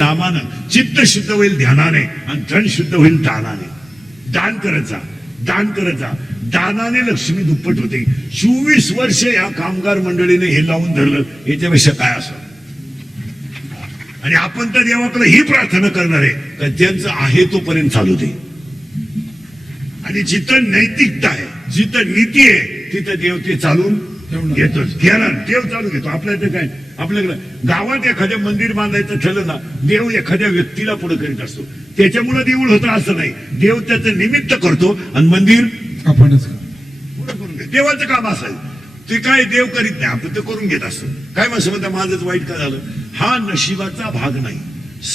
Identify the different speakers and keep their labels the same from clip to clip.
Speaker 1: नामानं चित्त शुद्ध होईल ध्यानाने आणि धन शुद्ध होईल दानाने. दान करत जा दान करत जा. दानाने लक्ष्मी दुप्पट होते. चोवीस वर्ष या कामगार मंडळीने हे लावून धरलं. याच्यापेक्षा काय असं? आणि आपण तर देवाकडे ही प्रार्थना करणार आहे का ज्यांचं आहे तोपर्यंत चालू दे. आणि जिथं नैतिकता आहे जिथं नीती आहे तिथं देव ते चालून घेतोच घेणार देव चालू घेतो. आपल्या इथं काय आपल्याकडे गावात एखाद्या मंदिर बांधायचं ठरलं ना देव एखाद्या व्यक्तीला पुढे करीत असतो. त्याच्यामुळे देऊळ होतं असं नाही. देव त्याचं निमित्त करतो आणि मंदिर
Speaker 2: आपणच
Speaker 1: करून घेतो देवाचं काम असेल ते काय देव करीत नाही आपण ते करून घेत असतो. काय मग समजा माझंच वाईट का झालं? हा नशिबाचा भाग नाही.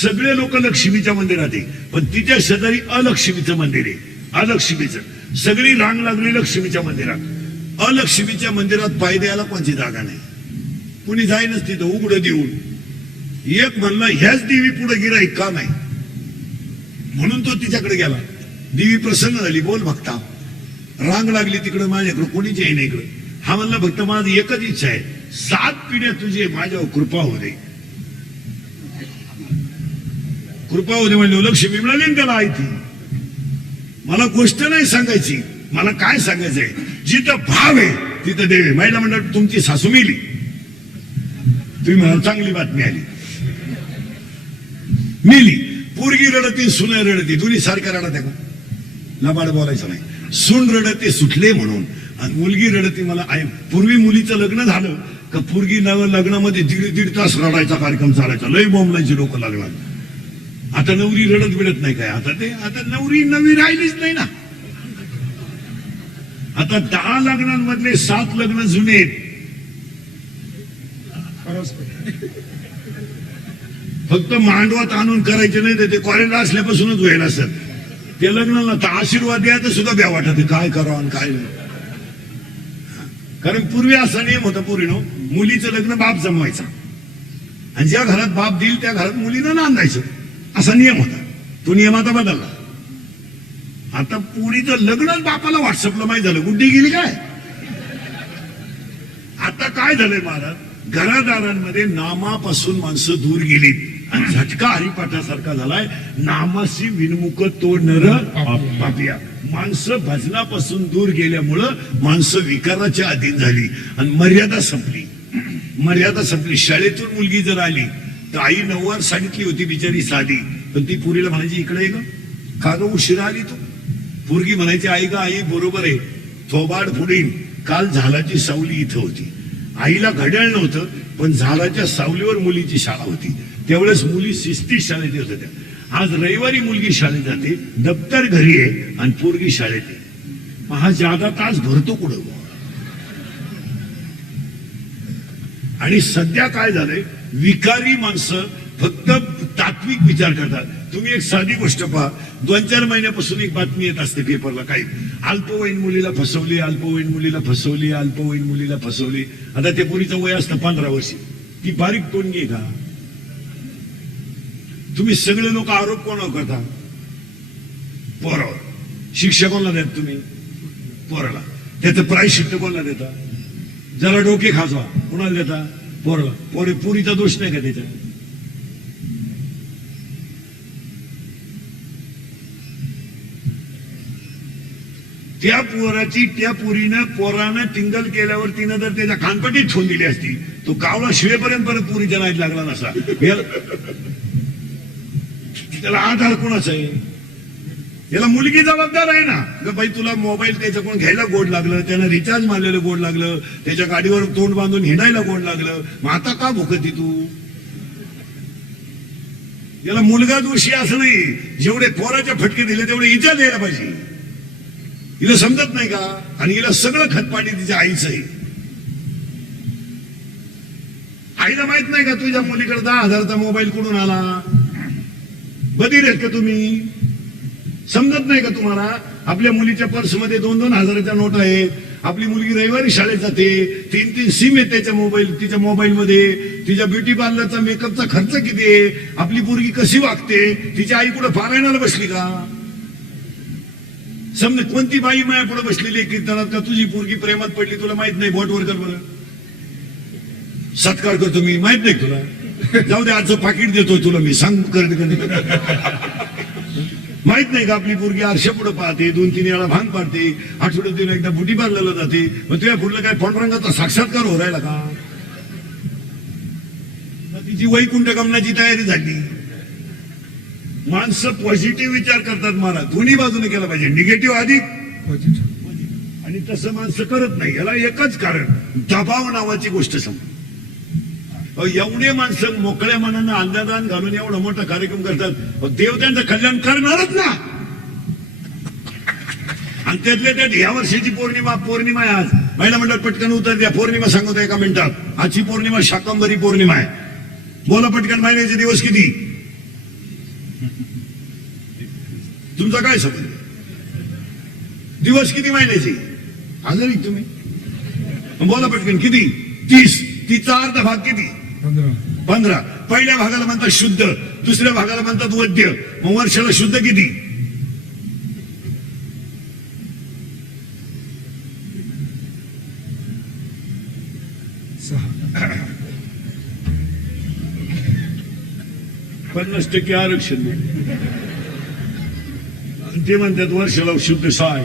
Speaker 1: सगळे लोक लक्ष्मीच्या मंदिरात आहे. पण तिच्या शेजारी अलक्ष्मीचं मंदिर आहे. अलक्ष्मीचं. सगळी रांग लागली लक्ष्मीच्या मंदिरात. अलक्ष्मीच्या मंदिरात पाय द्यायला कोणती जागा नाही. कुणी जाईनच तिथं उघडं देऊन. एक म्हणलं ह्याच देवी पुढे गिराईक का नाही? म्हणून तो तिच्याकडे गेला. देवी प्रसन्न झाली बोल भक्ता रांग लागली तिकडे माझ्याकडे कोणीच येईन इकडे. हा म्हणला भक्त माझी एकच इच्छा आहे. सात पिढ्या तुझे माझ्यावर कृपा हो दे. कृपा हो दे लक्ष्मी मिळाली त्याला आयती मला गोष्ट नाही सांगायची. मला काय सांगायचंय? जिथं भाव आहे तिथं देव आहे. महिला मंडळ तुमची सासू मिली. तुम्ही म्हणाल चांगली बातमी आली. मिली. पोरगी रडती सुने रडती. दोन्ही सारख्या रडत आहे का? लबाड बोलायचं नाही. सून रडते सुटले म्हणून. आणि मुलगी रडती मला आई पूर्वी मुलीचं लग्न झालं का पूर्गी नव लग्नामध्ये दीड दीड तास रडायचा कार्यक्रम चालायचा. लय बोंबलायची लोक लागला. आता नवरी रडत बिडत नाही काय? आता ते आता नवरी नवी राहिलीच नाही ना. आता दहा लग्नांमधले सात लग्न जुने आहेत. फक्त मांडवात आणून करायचे नाही तर ते कॉलेजला असल्यापासूनच व्हायला असत ते लग्नाला तर आशीर्वाद द्यायचं सुद्धा ब्या वाटत काय करावं आणि काय कारण पूर्वी असा नियम होता पूर्वीनो मुलीचं लग्न बाप जमवायचा. आणि ज्या घरात बाप देईल त्या घरात मुलीनं नांदायचं. असा नियम होता. तो नियम आता बदलला. आता पुरीचं लग्नच बापाला व्हॉट्सअपला माहिती झालं. गुड्डी गेली काय? आता काय झालंय महाराज? घरादारांमध्ये नामापासून माणसं दूर गेली आणि झटका हरिपाठासारखा झालाय. नामाशी विनमुख तो नर पापिया. माणसं भजनापासून दूर गेल्यामुळं माणसं विकाराच्या अधीन झाली. आणि मर्यादा संपली. मर्यादा संपली. शाळेतून मुलगी जर आली तर आई नऊवार सांगितली होती बिचारी साधी. पण ती पुरीला म्हणायची इकडे ये का उशिरा आली तू? पोरगी म्हणायची आई का आई बरोबर आहे. थोबाड फुडीन काल झालाची सावली इथं होती. आईला घड्याळ नव्हतं पण झाडाच्या सावलीवर मुलीची शाळा होती. त्यावेळेस मुली शिस्ती शाळेत येत होत्या. आज रविवारी मुलगी शाळेत जाते दप्तर घरी आहे आणि पोरगी शाळेत आहे. मग हा जादा तास भरतो कुठं आणि सध्या काय झालंय? विकारी माणसं फक्त तात्विक विचार करतात. तुम्ही एक साधी गोष्ट पहा. दोन चार महिन्यापासून एक बातमी येत असते पेपरला काही. अल्पवयीन मुलीला फसवली अल्पवयीन मुलीला फसवली अल्पवयीन मुलीला फसवली. आता ते पुरीचं वय असतं पंधरा वर्षी. ती बारीक टोनगी का? तुम्ही सगळे लोक आरोप कोणावर करता? पोरावर. शिक्षा कोणाला देत तुम्ही? पोराला. त्याचं प्रायश्चित्त कोणाला देता? जरा डोके खाजवा. कोणाला देता? पोराला. पोरे पुरीचा दोष नाही का त्याच्या त्या पोराची त्या पोरीनं पोरानं टिंगल केल्यावर तिनं जर त्याच्या खानपटीत ठेवून दिली असती तो कावळा शिवेपर्यंत परत पोरीच्या नाहीत लागला नसा. त्याला आधार कोणाचा आहे? याला मुलगी जबाबदार आहे ना? भाई बाई तुला मोबाईल त्याच्याकडून घ्यायला गोड लागलं त्यानं रिचार्ज मारलेलं गोड लागलं त्याच्या गाडीवर तोंड बांधून हिंडायला गोड लागलं. मग आता का भुकती तू? याला मुलगा दोषी असं नाही. जेवढे पोराचे फटके दिले तेवढे इजा द्यायला पाहिजे. हिला समजत नाही का? आणि हिला सगळं खतपाणी तिच्या आईचं आहे. आईला माहीत नाही का तुझ्या मुलीकडे दहा हजारचा मोबाईल कुठून आला? बधीर आहेत का तुम्ही? समजत नाही का तुम्हाला? आपल्या मुलीच्या पर्समध्ये दोन दोन हजाराच्या नोट आहेत. आपली मुलगी रविवारी शाळेत जाते. तीन तीन सिम आहेत त्याच्या मोबाईल तिच्या मोबाईल मध्ये तिच्या ब्युटी पार्लरचा मेकअपचा खर्च किती आहे? आपली पोरगी कशी वागते? तिची आई कुठं फारायणाला बसली का? समजा कोणती बाई माया पुढे बसलेली आहे कीर्तनात का तुझी पोरगी प्रेमात पडली तुला माहीत नाही बोट वर कर बरं? सत्कार करतो मी माहीत नाही तुला. जाऊ दे आजचं पाकिट देतो तुला मी सांग करत माहीत नाही का आपली पोरगी आरशा पुढे पाहते दोन तीन वेळा भांग पाडते आठवड्यातून एकदा बुटी बांधलेला जाते मग तुझ्या पुढलं काय पांडुरंगाचा साक्षात्कार हो राहिला का? तिची वैकुंठ गमनाची तयारी झाली. माणसं पॉझिटिव्ह विचार करतात मला. दोन्ही बाजूने केला पाहिजे. निगेटिव्ह अधिक. आणि तसं माणसं करत नाही. याला एकच कारण. दबाव नावाची गोष्ट समज. एवढे माणसं मोकळ्या मनानं अंदादान घालून एवढा मोठा कार्यक्रम करतात. देव त्यांचं कल्याण करणारच ना. आणि त्यातल्या त्यात या वर्षीची पौर्णिमा पौर्णिमा आहे आज. महिला मंडळ पटकन उत्तर द्या. पौर्णिमा सांगतो एका मिनिटात. आजची पौर्णिमा शाकंबरी पौर्णिमा आहे. बोला पटकन महिन्याचे दिवस किती? तुमचा काय संबंध? दिवस किती महिन्याचे? आजारी तुम्ही. बोला पटकन किती? तीस. तिचा अर्धा भाग किती?
Speaker 2: पंधरा.
Speaker 1: पहिल्या भागाला म्हणतात शुद्ध दुसऱ्या भागाला म्हणतात वद्य. मग वर्षाला शुद्ध किती? पन्नास टक्के आरक्षण ते म्हणतात वर्षाला शुद्ध सहा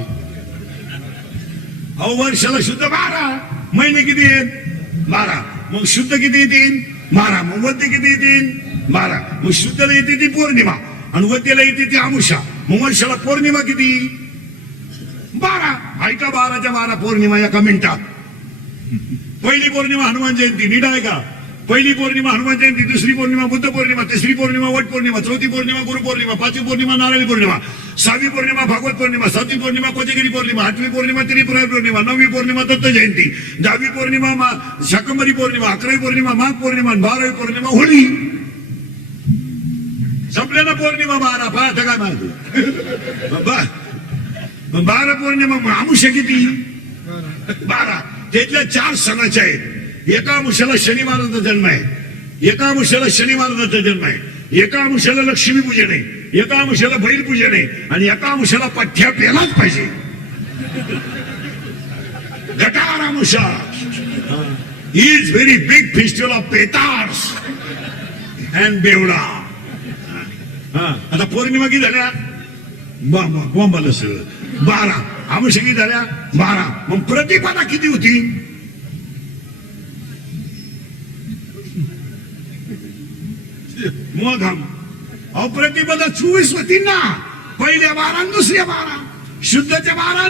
Speaker 1: अहो वर्षाला शुद्ध बारा. महिने किती आहेत? बारा. मग शुद्ध किती येतील? बारा. मग वद्य किती येतील? बारा. मग शुद्धला येते ती पौर्णिमा आणि वद्यला येते ती आमुषा. मग वर्षाला पौर्णिमा किती? बारा. ऐका बाराच्या बारा पौर्णिमा एका मिनिटात. पहिली पौर्णिमा हनुमान जयंती. नीट आहे का? पहिली पौर्णिमा हनुमान जयंती दुसरी पौर्णिमा बुद्ध पौर्णिमा तिसरी पौर्णिमा वट पौर्णिमा चौथी पौर्णिमा गुरु पौर्णिमा पाचवी पौर्णिमा नारळी पौर्णिमा. सहावी पौर्णिमा भागवत पौर्णिमा सातवी पौर्णिमा कोचगिरी पौर्णिमा आठवी पौर्णिमा त्रिपुरा पौर्णिमा नववी पौर्णिमा दत्त जयंती दहावी पौर्णिमा मा- शाकंबरी पौर्णिमा अकरावी पौर्णिमा माघ पौर्णिमा बारावी पौर्णिमा होळी. संपल्या ना पौर्णिमा बारा पाहता काय माहिती बा- बारा पौर्णिमा मग आमुष्य किती? बारा. त्यातल्या चार सणाच्या आहेत. एका अंशाला शनिवाराचा जन्म आहे. एका अंशाला शनिवाराचा जन्म आहे. एका अंशाला लक्ष्मी पूजन आहे. एका अंशाला बैल पूजन आहे आणि एका अंशाला पठ्या पेलाच पाहिजे. गटार अंशा is very big festival of पेटार्स and बेवडा हा आता पौर्णिमा किती झाल्या? बॉम्बाला सगळं. बारा. आमुष्य किती झाल्या? बारा. मग प्रतिपदा किती होती? मग हम अहो चोवीस होती ना पहिल्या बारा दुसऱ्या बारा शुद्धच्या बारा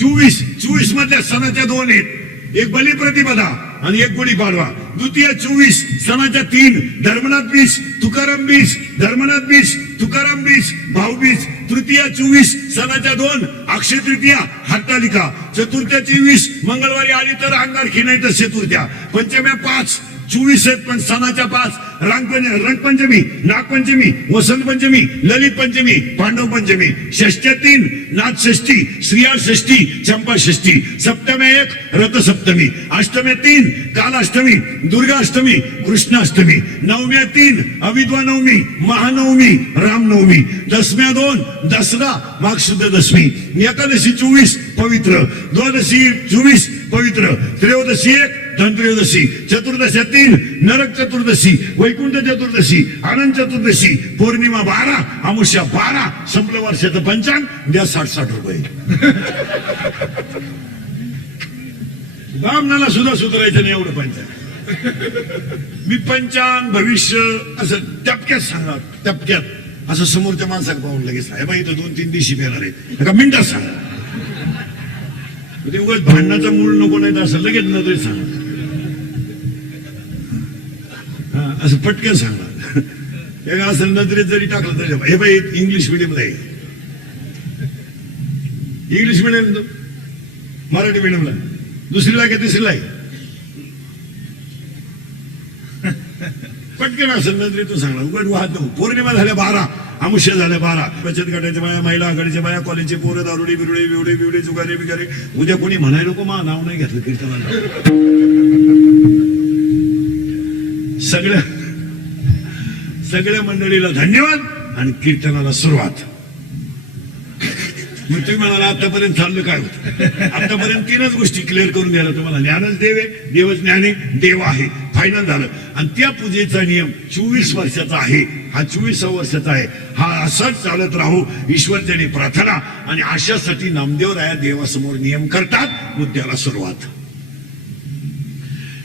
Speaker 1: चोवीस चोवीस मधल्या सणाच्या दोन आहेत. एक बलिप्रतिपदा आणि एक गुढी पाडवा. द्वितीय चोवीस सणाच्या तीन धर्मनाथ बीस तुकाराम बीस धर्मनाथ बीस तुकाराम बीस भाऊबीज तृतीया चोवीस सणाच्या दोन अक्षय तृतीया हरतालिका. चतुर्थ्या चोवीस मंगळवारी आली तर अंगारखी नाही तर चतुर्थ्या पंचम्या पाच चोवीस आहेत पण सणाच्या पाच रंगपंचमी रंगपंचमी नागपंचमी वसंत पंचमी ललित पंचमी पांडव पंचमी षष्ट्या तीन नाथ षष्ठी श्रीयाळ षष्ठी चंपा षष्ठी सप्तम्या एक रथसप्तमी अष्टम्या तीन कालाष्टमी दुर्गाष्टमी कृष्णाष्टमी नवम्या तीन अविद्वा नवमी महानवमी रामनवमी दसम्या दोन दसरा मागशुद्ध दशमी एकादशी चोवीस पवित्र द्वादशी चोवीस पवित्र त्रयोदशी एक धनत्रयोदशी चतुर्दशी तीन नरक चतुर्दशी वैकुंठ चतुर्दशी आनंद चतुर्दशी पौर्णिमा बारा अमुष्या बारा संपलं वर्षाचं पंचांग द्या साठ साठ रुपये. ब्राह्मणाला सुद्धा सुधारायचं नाही एवढं पंचांग. मी पंचांग भविष्य असं टपक्यात सांगा टपक्यात. असं समोरच्या माणसाला पाहून लगेच साहेब बाई इथं दोन तीन दिवशी येणार आहे एका मिनिटात सांगा. ते उगाच भांडणाचा मूळ नको नाही तर असं लगेच नजरे सांगा. असं पटकन सांगणार एक असं नजरेत जरी टाकलं तरी हे बाई इंग्लिश मिडियमला आहे. इंग्लिश मिडियम मराठी मिडियमला दुसरीला आहे का तिसरीला आहे? पटकन असं नजरेतून सांगणार उघड वाहत पौर्णिमा झाल्या बारा. अमुष्य झाल्या बारा. बचत गटाच्या बाया महिला आघाडीच्या बाया कॉलेजचे पोरं दारुडे बिरुडे बिवडे बिवडे जुगारे बिगारे. उद्या कोणी म्हणाय नको मा नाव नाही घेतलं कीर्तनाला. सगळ्या सगळ्या मंडळीला धन्यवाद आणि कीर्तनाला सुरुवात. मग तुम्ही म्हणाला आतापर्यंत चाललं काय होतं? आतापर्यंत तीनच गोष्टी क्लिअर करून द्यायला तुम्हाला ज्ञानच देव आहे देवच ज्ञाने देव आहे. फायनल झालं. आणि त्या पूजेचा नियम चोवीस वर्षाचा आहे. हा चोवीस वर्षाचा आहे. हा असाच चालत राहू. ईश्वर त्याने प्रार्थना आणि अशासाठी नामदेव राया देवासमोर नियम करतात. मुद्द्याला सुरुवात.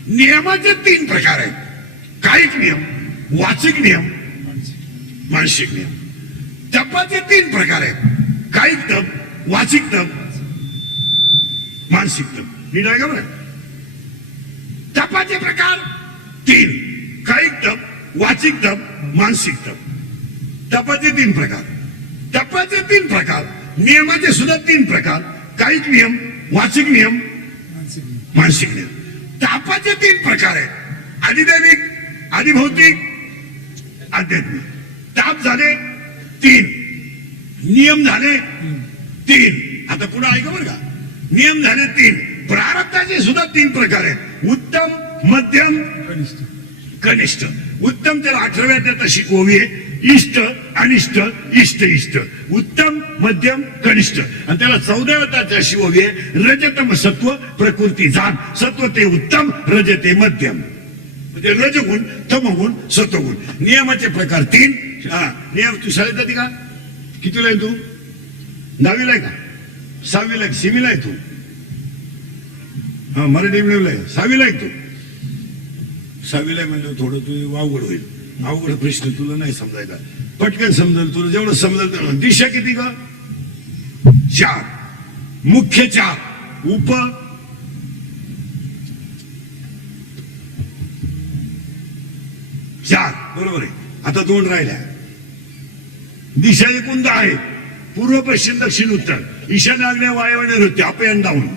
Speaker 1: नियमाचे तीन प्रकार आहेत. कायिक नियम वाचिक नियम मानसिक नियम. तपाचे तीन प्रकार आहेत. कायिक तप वाचिक तप मानसिक तप. नीट आहे का बरं? तपाचे प्रकार तीन. कायिक तप वाचिक तप मानसिक तप. तपाचे तीन प्रकार. तपाचे तीन प्रकार नियमाचे सुद्धा तीन प्रकार. कायिक नियम वाचिक नियम
Speaker 2: मानसिक
Speaker 1: मानसिक नियम. तापाचे तीन प्रकार आहेत. अधिदैविक अधिभौतिक आध्यात्मिक ताप झाले तीन. नियम झाले तीन. आता पुन्हा ऐका बरं का. नियम झाले तीन. प्रारब्धाचे सुद्धा तीन प्रकार आहेत. उत्तम मध्यम
Speaker 2: कनिष्ठ.
Speaker 1: कनिष्ठ. उत्तम त्याला अठराव्या त्यात अशी ओवी आहे. इष्ट अनिष्ट इष्ट इष्ट. उत्तम मध्यम कनिष्ठ. आणि त्याला चौदाव्या अशी ओवी आहे. रजतम सत्व प्रकृती जाण सत्व ते उत्तम रज ते मध्यम. म्हणजे रजगुण तमगुण सतगुण नियमाचे प्रकार तीन. हा नियम तू शाळेत जाते का? कितीला आहे तू? दहावीला आहे का? सहावीला आहे सिमीला आहे तू. हा मराठी मिळवला आहे. सहावीला आहे तू. सहावीला आहे म्हणलं थोडं तू अवघड होईल. अवघड प्रश्न तुला नाही समजायचा. पटकन समजेल तुला जेवढं समजेल तेवढं. दिशा किती का चार. मुख्य चार. उप चार बरोबर आहे. आता दोन राहिल्या. दिशा एकूण दहा आहे पूर्व पश्चिम दक्षिण उत्तर. ईशान्य आग्नेय वायव्य नृत्य अप अँड डाऊन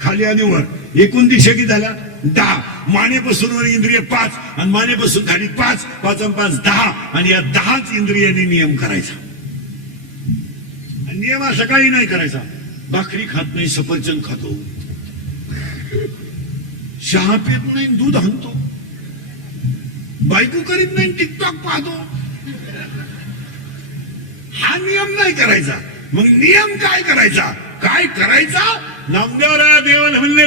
Speaker 1: खाली आणि वर. एकूण दिशा किती झाल्या? दहा. मानेपासून वर इंद्रिय पाच आणि मानेपासून खाली पाच. पाच आणि पाच दहा. आणि या दहाच इंद्रियांनी नियम करायचा. आणि नियम असा काही नाही करायचा. भाकरी खात नाही सफरचंद खातो. शहा पेत नाही दूध आणतो. बायको करीत नाही टिकटॉक पाहतो. हा नियम नाही करायचा. मग नियम काय करायचा? काय करायचा? नामदेवराया देवाला म्हणले